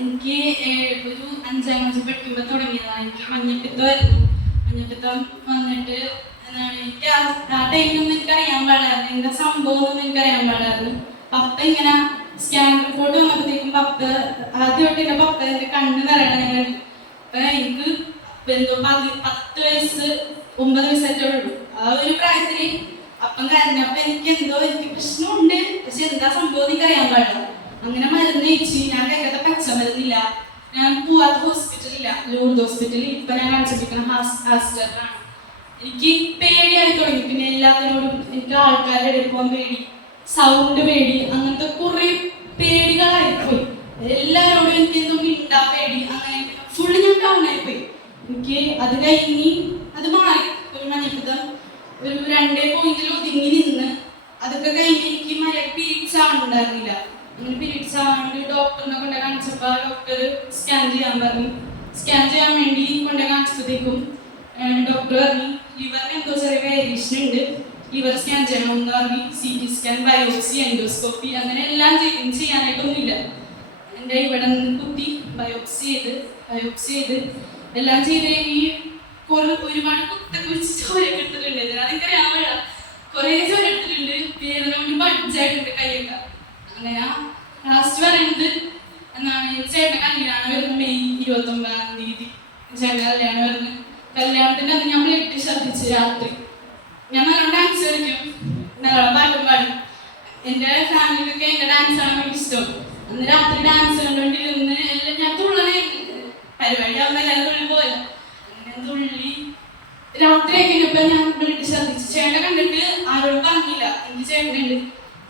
എനിക്ക് ഒരു 5ാം ക്ലാസ്സിൽ പഠിക്കുമ്പോൾ തുടങ്ങിയതാണ്. എനിക്ക് മഞ്ഞപ്പിത്തമായിരുന്നു. മഞ്ഞപ്പിത്തം വന്നിട്ട് എന്താണ് എനിക്ക് ആ ടൈമിലൊന്നും എനിക്കറിയാൻ പാടില്ലായിരുന്നു, എന്താ സംഭവം ഒന്നും എനിക്കറിയാൻ പാടില്ലായിരുന്നു. പപ്പ ഇങ്ങനെ സ്കാൻ റിപ്പോർട്ട് വന്നപ്പോഴത്തേക്കും ആദ്യമായിട്ട് എൻ്റെ പപ്പ എൻ്റെ കണ്ണ് നിറയണം ഞങ്ങൾ. അപ്പം എനിക്ക് എന്തോ 10 വയസ്സ് 9 വയസ്സായിട്ടേ ഉള്ളൂ. ആ ഒരു പ്രായത്തിൽ അപ്പം കരഞ്ഞപ്പോൾ എനിക്ക് പ്രശ്നമുണ്ട്, പക്ഷെ എന്താ സംഭവം എനിക്കറിയാൻ പാടില്ല. അങ്ങനെ മരുന്ന് കഴിച്ച് ഞാൻ കഴിക്കാത്ത പച്ചമരുന്നില്ല, ഞാൻ പോവാത്ത ഹോസ്പിറ്റലില്ല, ലൂർദ് ഹോസ്പിറ്റലിൽ ഇപ്പം ഞാൻ കാണിച്ചിരിക്കുന്ന ഹാസ്റ്ററിലാണ്. എനിക്ക് പേടിയായി തുടങ്ങി. പിന്നെ എല്ലാത്തിനോടും എനിക്ക് ആൾക്കാരുടെ ഇടയിൽ പോകാൻ പേടി, സൗണ്ട് പേടി, അങ്ങനത്തെ കുറേ പേടികളായിപ്പോയി. എല്ലാവരോടും എനിക്ക് എന്തോ മിണ്ടാൻ പേടി, അങ്ങനെ ഫുള്ള് ഞാൻ ഡൗണായിപ്പോയി. എനിക്ക് അത് കഴിഞ്ഞ് അത് മാറി. ഒരു മഞ്ഞപ്പിത്തം ഒരു 2 പോയിന്റിൽ ഒതുങ്ങി നിന്ന് അതൊക്കെ കഴിഞ്ഞ് എനിക്ക് പീരീഡ്സ് ആവുന്നുണ്ടായിരുന്നില്ല. അങ്ങനെ പീരീഡ്സ് ആവാണ്ട് ഡോക്ടറിനെ കൊണ്ട് കാണിച്ചപ്പോൾ ഡോക്ടർ സ്കാൻ ചെയ്യാൻ പറഞ്ഞു. സ്കാൻ ചെയ്യാൻ വേണ്ടി കൊണ്ട് കാണിച്ചപ്പോഴത്തേക്കും ഡോക്ടർ പറഞ്ഞു ലിവറിന് എന്തോ ചെറിയ വേരിയേഷൻ ഉണ്ട്, ലിവർ സ്കാൻ ചെയ്യണമെന്ന് പറഞ്ഞു. CT സ്കാൻ, ബയോപ്സി, എൻഡോസ്കോപ്പി, അങ്ങനെ എല്ലാം ചെയ്യാനായിട്ടൊന്നുമില്ല. എൻ്റെ ഇവിടെ നിന്ന് കുത്തി ബയോപ്സി ചെയ്ത് എല്ലാം ചെയ്ത് കഴിഞ്ഞ് ഒരുപാട് കുത്തൊക്കെ വെച്ച് ചോരയൊക്കെ എടുത്തിട്ടുണ്ട്. അതെനിക്കറിയാൻ പാടില്ല, കുറേ ചോര എടുത്തിട്ടുണ്ട്. പേരിന് വേണ്ടി ബഡ്ജായിട്ടുണ്ട് കൈയൊക്കെ. അങ്ങനെ ലാസ്റ്റ് പറയുന്നത് എന്താണ്, ചേട്ടൻ കല്യാണം വരുന്നത് മെയ് 29-ാം തീയതി. ചേട്ടൻ കല്യാണം വരുന്നത്. കല്യാണത്തിൻ്റെ അന്ന് ഞാൻ ബ്ലഡ് ശ്രദ്ധിച്ച് രാത്രി. ഞാൻ നല്ലോണം ഡാൻസ് കളിക്കും, നല്ലോണം പാട്ടും പാടും. എൻ്റെ ഫാമിലിക്കൊക്കെ എൻ്റെ ഡാൻസാണ് എനിക്ക് ഇഷ്ടം. അന്ന് രാത്രി ഡാൻസ് കണ്ടുകൊണ്ടിരുന്ന് എല്ലാം ഞാൻ തുള്ളണേ, പരിപാടി ആവുമ്പോൾ എല്ലാവരും തുള്ളി പോയല്ലോ. അങ്ങനെ തുള്ളി രാത്രിയൊക്കെ ഇപ്പം ഞാൻ ബ്ലഡ് ശ്രദ്ധിച്ച്. ചേട്ടൻ കണ്ടിട്ട് ആരോടും പറഞ്ഞില്ല എനിക്ക് ചേട്ടനുണ്ട്.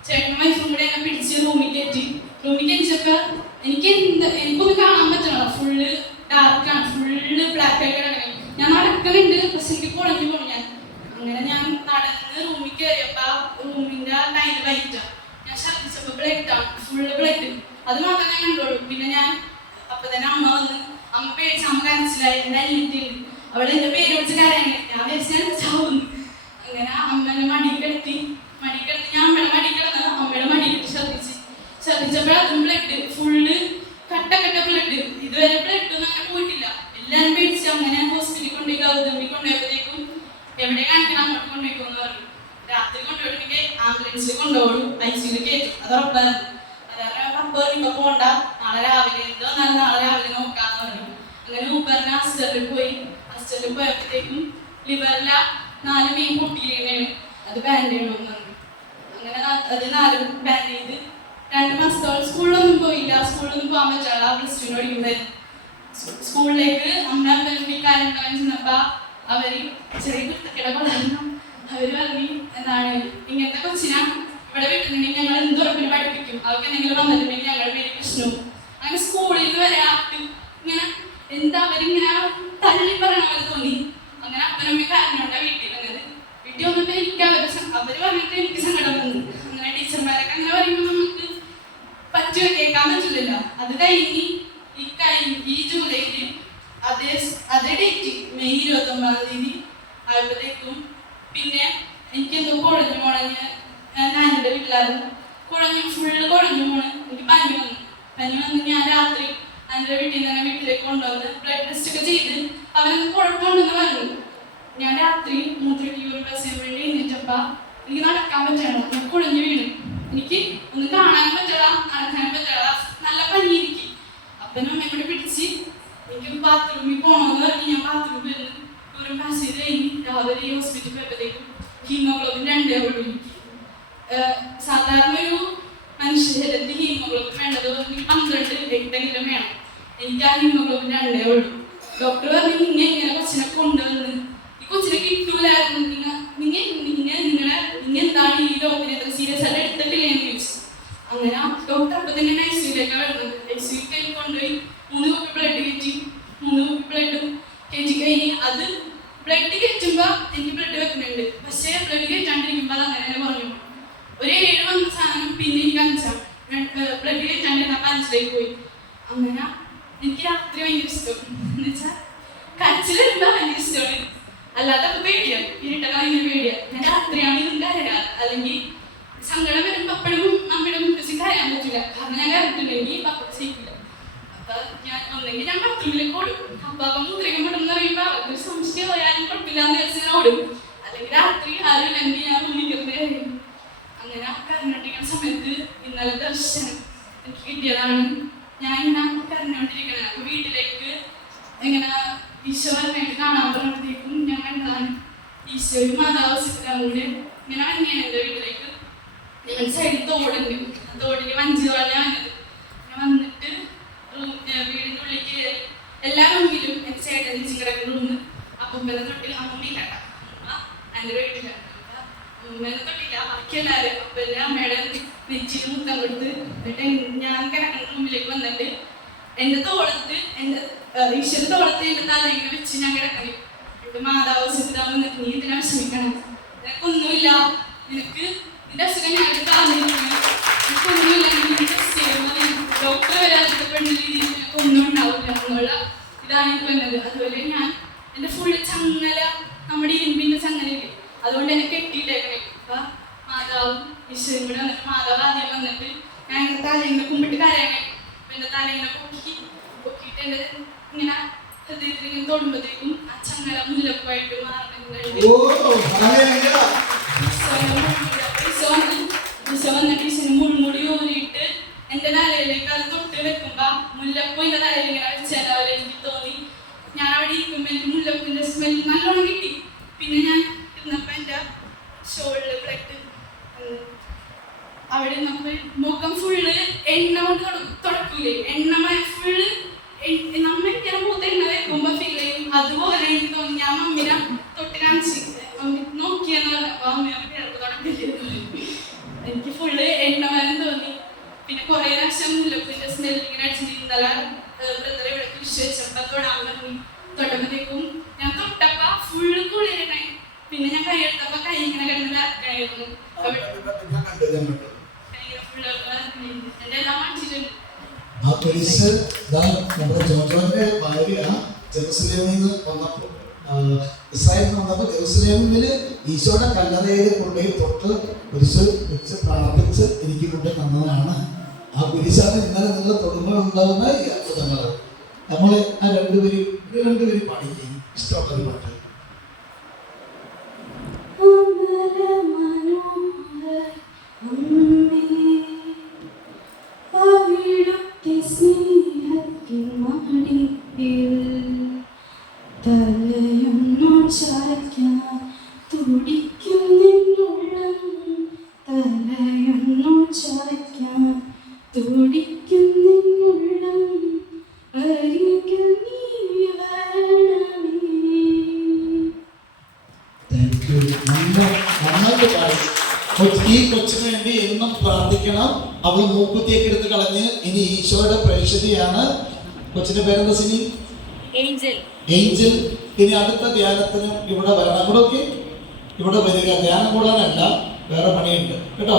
ചേട്ടനും വൈഫും കൂടെ എന്നെ പിടിച്ച് റൂമിൽ കയറ്റിച്ചപ്പോൾ എനിക്കൊന്നും കാണാൻ പറ്റണം. ഫുള്ള് ഡാർക്കാണ്, ഫുള്ള് ബ്ലാക്ക് ആയിട്ട് കിടക്കണം. ഞാൻ നടക്കുന്നുണ്ട്, പക്ഷെ എനിക്ക് കുഴഞ്ഞു പോകണം. അങ്ങനെ ഞാൻ നടന്ന് റൂമിൽ കയറിയപ്പോൾ റൂമിൻ്റെ ടൈല് വൈറ്റാണ്. ഞാൻ ശ്രദ്ധിച്ചപ്പോൾ ബ്ലഡാണ്, ഫുള്ള് ബ്ലഡ്. അത് മാത്രമേ ഞാൻ കണ്ടുള്ളൂ. പിന്നെ ഞാൻ അപ്പം തന്നെ അമ്മ വന്ന്, അമ്മ പേടിച്ച്, അമ്മ കരച്ചിലായി. എൻ്റെ അനിയത്തിയുണ്ട്, അവൾ എൻ്റെ പേര് വിളിച്ച് കരയാൻ. ഞാൻ വിചാരിച്ചാൽ ചാവുന്നു. അങ്ങനെ അമ്മേനെ മടിയിൽ കിടത്തി ഞാൻ അമ്മയുടെ മടി കിടന്ന് അമ്മയുടെ മടിയിട്ട് ശ്രദ്ധിച്ചപ്പോൾ അതും ബ്ലഡ്, ഫുള്ള് കട്ട ബ്ലഡ്. ഇതുവരെ ബ്ലഡ് ഒന്നും അങ്ങനെ പോയിട്ടില്ല. എല്ലാവരും പേടിച്ച് അങ്ങനെ ഹോസ്പിറ്റലിൽ കൊണ്ടുപോയി ഗൗതമിൽ കൊണ്ടുപോയപ്പോഴത്തേക്കും എവിടെ കാണിക്കണം, അങ്ങോട്ട് കൊണ്ടുപോയിക്കോന്ന് പറഞ്ഞു. രാത്രി കൊണ്ടുപോയിട്ടുണ്ടെങ്കിൽ ആംബുലൻസിൽ കൊണ്ടുപോകും, ICU കയറ്റും, അത് ഉറപ്പായിരുന്നു. അതായത് പപ്പ ഇപ്പൊ പോണ്ട, നാളെ രാവിലെ നോക്കാന്ന് പറഞ്ഞു. അങ്ങനെ ഊപ്പറിന് ഹോസ്റ്റലിൽ പോയപ്പോഴത്തേക്കും ലിവറിലെ 4 മെയിൻ പൊട്ടിയിലാണ്, അത് ബാൻഡ് ചെയ്യണമെന്ന് പറഞ്ഞു. അങ്ങനെ അത് 4 ബാൻഡ് ചെയ്ത് 2 മാസത്തോളം സ്കൂളിലൊന്നും പോയില്ല. സ്കൂളിലൊന്നും പോകാൻ പറ്റാതെ +2 പഠിക്കുമ്പോഴായിരുന്നു. സ്കൂളിലേക്ക് കാര്യങ്ങൾ ചെന്നപ്പോൾ അവർ ചെറിയ കുട്ടികളെ പറഞ്ഞു. അവർ പറഞ്ഞു എന്താണ്, ഇങ്ങനത്തെ കൊച്ചിനെ ഇവിടെ വിട്ടിട്ടുണ്ടെങ്കിൽ ഞങ്ങൾ എന്തുറപ്പിന് പഠിപ്പിക്കും, അവർക്ക് എന്തെങ്കിലും വന്നിട്ടുണ്ടെങ്കിൽ ഞങ്ങളുടെ പേര് പ്രശ്നവും. അങ്ങനെ സ്കൂളിൽ നിന്ന് വരെ ഇങ്ങനെ എന്താ അവരിങ്ങനെ തള്ളി പറയണ പോലെ തോന്നി. അങ്ങനെ അപ്പനമ്മ കാരണമുണ്ട് വീട്ടിൽ വന്നിട്ട് എനിക്ക് അവർ പറഞ്ഞിട്ട് എനിക്ക് സങ്കടം വന്നു. അങ്ങനെ ടീച്ചർമാരൊക്കെ അങ്ങനെ പറയുമ്പോൾ നമുക്ക് കേൾക്കാൻ പറ്റില്ലല്ലോ. അത് കഴിഞ്ഞ് ഈ ജൂലൈയിൽ അതേ ഡേറ്റ് മെയ് 29-ാം തീയതി ആയപ്പോഴത്തേക്കും പിന്നെ എനിക്കെന്തോ കുഴഞ്ഞ് ഞാൻ എൻ്റെ വീട്ടിലായിരുന്നു. ഫുള്ള് കുഴഞ്ഞു പോണ്. എനിക്ക് പനി വന്നു. ഞാൻ രാത്രി എൻ്റെ വീട്ടിൽ നിന്ന് തന്നെ വീട്ടിലേക്ക് കൊണ്ടുവന്ന് ബ്ലഡ് ടെസ്റ്റ് ഒക്കെ ചെയ്ത് അവരൊന്ന് കുഴപ്പമുണ്ടെന്ന് പറഞ്ഞു. ഞാൻ രാത്രി മൂത്രയ്ക്ക് ബസ്സിന് വേണ്ടി എഴുന്നേറ്റപ്പോൾ എനിക്ക് നടക്കാൻ പറ്റണം. ഞാൻ കുഴഞ്ഞു വീണ്. എനിക്ക് ഒന്നും കാണാനും പറ്റില്ല, നടക്കാനും പറ്റില്ല, നല്ല പനി എനിക്ക്. അപ്പനും അമ്മയും കൂടെ പിടിച്ച് എനിക്ക് ബാത്റൂമിൽ പോകണമെന്ന് പറഞ്ഞ് ഞാൻ ബാത്റൂമിൽ വരുന്നു. ഒരു പാസേജ് കഴിഞ്ഞ് രാവിലെ ഹോസ്പിറ്റലിൽ പോയപ്പോഴത്തേക്കും ഹീമോഗ്ലോബിൻ 2 ഉള്ളൂ. സാധാരണ ഒരു മനുഷ്യശരീരത്തിൽ ഹീമോഗ്ലോബിൻ വേണ്ടത് 12-8 വേണം. എനിക്ക് ആ ഹീമോഗ്ലോബിൻ 2 ഉള്ളൂ. ഡോക്ടർ പറഞ്ഞു ഇങ്ങനെ കൊച്ചിനെ കൊണ്ടുവന്ന് ഈ കൊച്ചിനെ കിട്ടൂലായിരുന്നു, നിങ്ങൾ എന്താണ് ഈ രോഗത്തിന് എത്ര സീരിയസ് ആയിട്ട് എടുത്തിട്ടില്ല എന്ന് ചോദിച്ചു. അങ്ങനെ ഡോക്ടർ അപ്പം തന്നെ ICUയിലേക്ക് വരുന്നത്. ICUയിലേക്ക് കൊണ്ടുപോയി 3 കുപ്പി ബ്ലഡ് കയറ്റി. 3 കുപ്പി ബ്ലഡും കയറ്റി കഴിഞ്ഞ് അത് ബ്ലഡ് കയറ്റുമ്പോൾ എനിക്ക് ബ്ലഡ് വെക്കുന്നുണ്ട്, പക്ഷേ ബ്ലഡ് കയറ്റാണ്ടിരിക്കുമ്പോൾ അത് അങ്ങനെ പറഞ്ഞു. ഒരു 7 വന്ന സാധനം പിന്നെ എനിക്ക് 5 ബ്ലഡ് കയറ്റാണ്ട് 5 പോയി. അങ്ങനെ എനിക്ക് രാത്രി ഭയങ്കര ഇഷ്ടം എന്ന് വെച്ചാൽ കരച്ചിലുണ്ടോ ഭയങ്കര ഇഷ്ടമാണ്. അല്ലാത്തൊക്കെ പേടിയാണ്, ഇരുട്ടൊക്കെ ഭയങ്കര പേടിയാണ്. ഞാൻ രാത്രിയാണ് ഇതും കരയാ, അല്ലെങ്കിൽ സങ്കടം വരുമ്പോൾ അപ്പോഴും നമ്മുടെ മുത്തശ്ശി കരയാൻ പറ്റില്ല. കാരണം ഞാൻ കരഞ്ഞിട്ടുണ്ടെങ്കിൽ പപ്പ ചെയ്യില്ല. ഒന്നെങ്കിൽ ഞാൻ ബാത്റൂമിലേക്ക് ഓടും. അപ്പൊ മുദ്രയ്ക്ക് മുട്ടെന്ന് പറയുമ്പോ അവർക്ക് സംശയം പോയാലും കുഴപ്പമില്ലാന്ന് വെച്ച് ഞാൻ ഓടും. അല്ലെങ്കിൽ രാത്രി ആരും അല്ലെങ്കിൽ ഞാൻ റൂമിൽ അങ്ങനെ കരഞ്ഞോണ്ടിരിക്കുന്ന സമയത്ത് ഇന്നലെ ദർശനം എനിക്ക് കിട്ടിയതാണ്. ഞാൻ ഇങ്ങനെ കരഞ്ഞോണ്ടിരിക്കണേ. അപ്പൊ വീട്ടിലേക്ക് ഇങ്ങനെ ഈശോനായിട്ട് കാണാൻ പറഞ്ഞപ്പോഴത്തേക്കും ഞാൻ കണ്ടതാണ് ഈശോയും മാതാവസിക്കാരും കൂടി ഇങ്ങനെ വന്നെയാണ് എൻ്റെ വീട്ടിലേക്ക്. ഞങ്ങൾ സൈഡിൽ തോടുണ്ട്, തോടിൽ വഞ്ചി പോലെ വന്നിട്ട് വീടിൻ്റെ ഉള്ളിൽ കയറി. എല്ലാ റൂമിലും എൻ്റെ ചേട്ടൻ തിരിച്ചു കിടക്കുന്ന റൂമ് അപ്പൂപ്പനെ തൊട്ടിൽ അമ്മമ്മയും കേട്ട എൻ്റെ വീട്ടിൽ അമ്മമ്മേനെ തൊട്ടില്ല ബാക്കി എല്ലാവരും അപ്പൻ്റെ അമ്മയുടെ നെച്ചിൽ മുത്തം കൊടുത്ത്. എന്നിട്ട് ഞാൻ കിടക്കുന്ന റൂമിലേക്ക് വന്നിട്ട് എൻ്റെ തോളത്ത് എൻ്റെ ഈശ്വര തോളത്ത് എൻ്റെ തലയിങ്ങനെ വെച്ച് ഞാൻ കിടക്കണേ. എൻ്റെ മാതാവ് സിദ്ധാവ് വന്നിട്ട് നീ ഇതിനെ വിഷമിക്കണം, നിനക്കൊന്നുമില്ല, നിനക്ക് നിന്റെ അസുഖം ഞാൻ കാണുന്നിരിക്കണം, നിനക്കൊന്നുമില്ല, ഡോക്ടർ വരെ അതിൽപ്പെട്ട രീതിയിൽ നിനക്കൊന്നും ഉണ്ടാവില്ല എന്നുള്ള ഇതാണ് എനിക്ക് വന്നത്. അതുപോലെ ഞാൻ എൻ്റെ ഫുള്ള് ചങ്ങല, നമ്മുടെ ഇരുമ്പിൻ്റെ ചങ്ങലയില്ലേ, അതുകൊണ്ട് എന്നെ കെട്ടിയിട്ടേക്കണേ. അപ്പൊ മാതാവും ഈശ്വരും കൂടെ വന്നിട്ട് മാതാവ് ആദ്യം വന്നിട്ട് ഞാൻ എൻ്റെ തലയിങ്ങനെ കുമ്പിട്ട് കരയണേ. അപ്പൊ എൻ്റെ തലയിങ്ങനെ പൊക്കിയിട്ട് എൻ്റെ ഇങ്ങനെ ഹൃദയത്തിൽ ഇങ്ങനെ തൊടുമ്പോഴത്തേക്കും ആ ചങ്ങല മുല്ലപ്പായിട്ട് മാറുന്നുണ്ട്. വന്നിട്ട് ഈശ്വരന് മുൾമുടി ഊരിയിട്ട് എൻ്റെ തലയിലേക്ക് അത് തൊട്ട് വെക്കുമ്പോ മുല്ലപ്പൂ എൻ്റെ തലയിൽ ഇങ്ങനെ വെച്ചാൽ എനിക്ക് തോന്നി. ഞാൻ അവിടെ ഇരിക്കുമ്പോൾ എനിക്ക് മുല്ലപ്പൂവിൻ്റെ സ്മെല്ല് നല്ലോണം കിട്ടി. പിന്നെ ഞാൻ ഇരുന്നപ്പോ എൻ്റെ ഷോൾഡർ ബ്ലഡ് അവിടെ നമുക്ക് മുഖം ഫുള്ള് എണ്ണ കൊണ്ട് തുടക്കൂലേ, എണ്ണമയ ഫുള്ള് നമ്മ ഇങ്ങനെ മൂത്ത് എണ്ണ വെക്കുമ്പോ ഫീൽ ചെയ്യും. അതുപോലെ എനിക്ക് തോന്നി. ഞാൻ മമ്മിനെ തൊട്ട് കാണിച്ച് മമ്മി നോക്കിയെന്ന് പറഞ്ഞപ്പോ മമ്മിയൊക്കെ കിഴക്ക് തുടക്കില്ല, എനിക്ക് ഫുള്ള് എണ്ണമയം തോന്നി. പിന്നെ കുറെ പ്രാവശ്യം മുല്ലപ്പിന്റെ സ്മെല്ല് ഇങ്ങനെ അടിച്ചിരുന്നല്ല ബ്രദറെ ഇവിടെ കുരിശ് വെച്ചപ്പോ തൊടാൻ പറഞ്ഞു. തൊടുമ്പോഴത്തേക്കും ഞാൻ തൊട്ടപ്പോ ഫുള്ള് കുളിരണേ. പിന്നെ ഞാൻ കൈ എടുത്തപ്പോ കൈ ഇങ്ങനെ കിടന്ന് വരക്കായിരുന്നു. എന്റെ എല്ലാം അടിച്ചിട്ടുണ്ട്. ആ കുരിശ് നമ്മുടെ ജോജോന്റെ ഭാര്യ ജെറുസലേമിൽ നിന്ന് വന്നപ്പോൾ, ഇസ്രായേലിൽ വന്നപ്പോൾ ജെറുസലേമിൽ ഈശോയുടെ കല്ലറയിൽ കൊണ്ടുപോയി തൊട്ട് കുരിശ് വെച്ച് പ്രാർത്ഥിച്ച് എനിക്ക് കൊണ്ട് തന്നതാണ്. ആ കുരിശാണ് ഇന്നലെ നിങ്ങൾ തൊടുമ്പോൾ ഉണ്ടാകുന്ന ഈ അത്ഭുതങ്ങൾ. നമ്മൾ ആ രണ്ടുപേരും പാടിക്കും ഇഷ്ടമുള്ളൊരു പാട്ട്. തലയൊന്നു ചായ്ക്കാൻ തുടിക്കും നിന്നുള്ളം, തലയൊന്നു ചായ്ക്കാൻ തുടിക്കും നിന്നുള്ളം, അരികിൽ നീ വരണമേ. നന്നായിട്ട് പാടി. ഈ കൊച്ചിന് വേണ്ടി എന്നും പ്രാർത്ഥിക്കണം. അവൾ മൂക്കുത്തിയൊക്കെ എടുത്ത് കളഞ്ഞ് ഇനി ഈശോയുടെ പ്രേക്ഷിതയാണ്. കൊച്ചിന്റെ പേരെന്താ സിനി? ഏഞ്ചൽ. ഇനി അടുത്ത ധ്യാനത്തിനും ഇവിടെ വരണം. ഇവിടെ വരിക. ധ്യാനം കൂടാനല്ല, വേറെ പണിയുണ്ട് കേട്ടോ.